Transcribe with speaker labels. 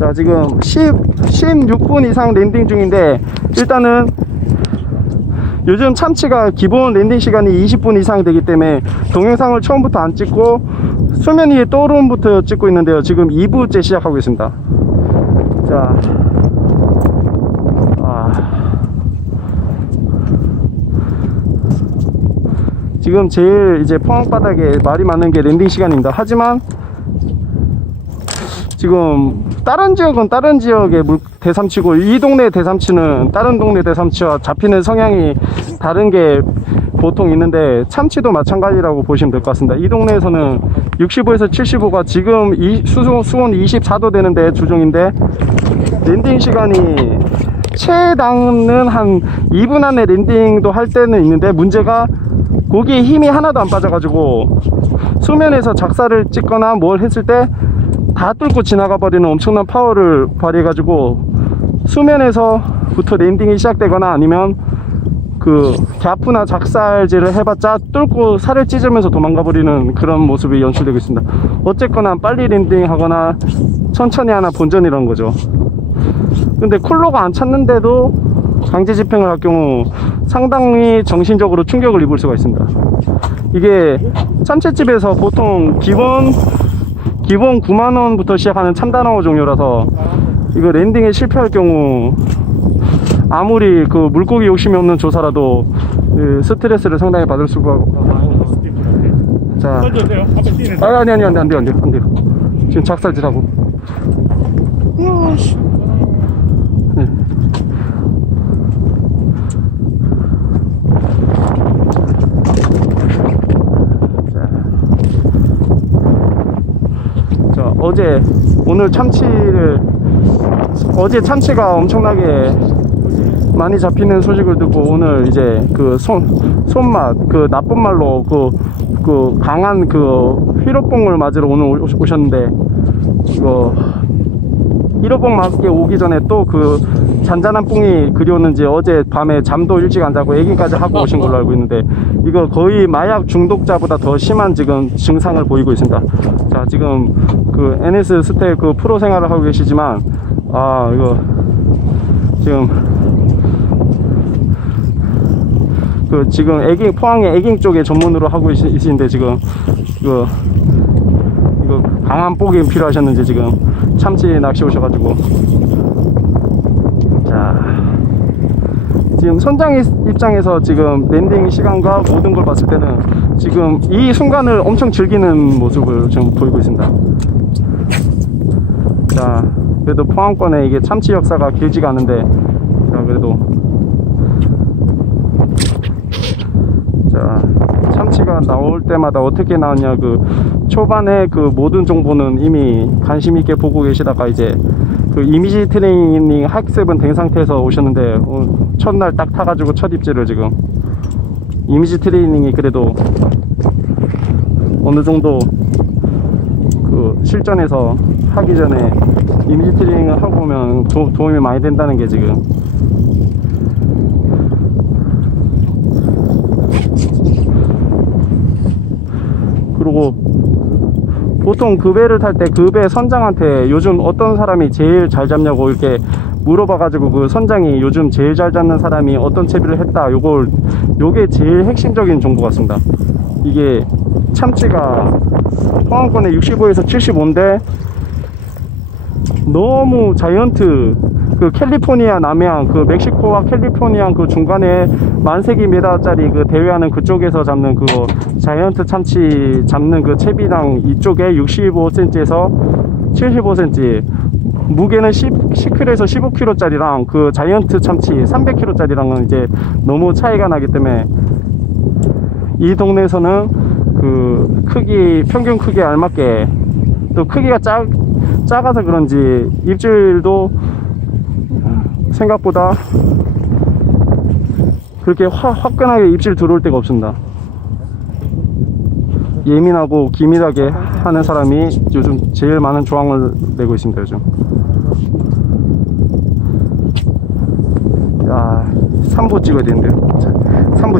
Speaker 1: 자 지금 10, 16분 이상 랜딩 중인데 일단은 요즘 참치가 기본 랜딩 시간이 20분 이상 되기 때문에 동영상을 처음부터 안 찍고 수면 위에 떠오름부터 찍고 있는데요. 지금 2부째 시작하고 있습니다. 자. 아. 지금 제일 이제 포항바닥에 말이 많은 게 랜딩 시간입니다. 하지만 지금 다른 지역은 다른 지역의 물 대삼치고 이 동네 대삼치는 다른 동네 대삼치와 잡히는 성향이 다른 게 보통 있는데 참치도 마찬가지라고 보시면 될 것 같습니다. 이 동네에서는 65에서 75가 지금 이 수송 수온 24도 되는데 주종인데 랜딩 시간이 최당은 한 2분 안에 랜딩도 할 때는 있는데 문제가 고기에 힘이 하나도 안 빠져가지고 수면에서 작사를 찍거나 뭘 했을 때 다 뚫고 지나가 버리는 엄청난 파워를 발휘해 가지고 수면에서부터 랜딩이 시작되거나 아니면 그 갸프나 작살질을 해봤자 뚫고 살을 찢으면서 도망가 버리는 그런 모습이 연출되고 있습니다. 어쨌거나 빨리 랜딩하거나 천천히 하나 본전이라는 거죠. 근데 쿨러가 안 찼는데도 강제 집행을 할 경우 상당히 정신적으로 충격을 입을 수가 있습니다. 이게 참치집에서 보통 기본 기본 9만원부터 시작하는 참단어 종류라서 이거 랜딩에 실패할 경우 아무리 그 물고기 욕심이 없는 조사라도 그 스트레스를 상당히 받을 수가 자. 아니 아니 아니 안 돼 안 돼 안 돼 안 돼. 지금 작살질하고 자. 자 어제 오늘 참치를 어제 참치가 엄청나게 많이 잡히는 소식을 듣고 오늘 이제 그 손 손맛 그 나쁜 말로 그 그 강한 그 휘로뽕을 맞으러 오늘 오- 오셨는데 이거 휘로뽕 맞게 오기 전에 또 그 잔잔한 뽕이 그리웠는지 어제 밤에 잠도 일찍 안 자고 애기까지 하고 오신 걸로 알고 있는데 이거 거의 마약 중독자보다 더 심한 지금 증상을 보이고 있습니다. 자 지금 그 NS 스텝 그 프로 생활을 하고 계시지만 아 이거 지금 그 지금 애깅 포항의 애깅 쪽에 전문으로 하고 계시는데 지금 이 거 이거 강한 뽀기 필요하셨는지 지금 참치 낚시 오셔가지고 자 지금 선장 입장에서 지금 랜딩 시간과 모든 걸 봤을 때는 지금 이 순간을 엄청 즐기는 모습을 지금 보이고 있습니다. 자 그래도 포항권에 이게 참치 역사가 길지가 않은데 자 그래도 자 참치가 나올 때마다 어떻게 나왔냐 그 초반에 그 모든 정보는 이미 관심 있게 보고 계시다가 이제 그 이미지 트레이닝 학습은 된 상태에서 오셨는데 어, 첫날 딱 타가지고 첫 입질을 지금 이미지 트레이닝이 그래도 어느 정도 그 실전에서 하기 전에 이미지 트레이닝을 하고 오면 도, 도움이 많이 된다는 게 지금. 그리고 보통 그 배를 탈 때 그 배 선장한테 요즘 어떤 사람이 제일 잘 잡냐고 이렇게 물어봐가지고 그 선장이 요즘 제일 잘 잡는 사람이 어떤 채비를 했다. 요걸 요게 제일 핵심적인 정보 같습니다. 이게 참치가 포항권에 65에서 75인데 너무 자이언트 그 캘리포니아 남해안 그 멕시코와 캘리포니아 그 중간에 만세기 메다짜리 그 대회하는 그쪽에서 잡는 그 자이언트 참치 잡는 그 채비당 이쪽에 65cm에서 75cm 무게는 10, 10kg에서 15kg짜리랑 그 자이언트 참치 300kg짜리랑은 이제 너무 차이가 나기 때문에 이 동네에서는 그 크기 평균 크기에 알맞게 또 크기가 작, 작아서 그런지 입질도 생각보다 그렇게 화, 화끈하게 입질 들어올 데가 없습니다. 예민하고 기민하게 하는 사람이 요즘 제일 많은 조항을 내고 있습니다. 요즘. 야, 3부 찍어야 되는데요. 자, 3부.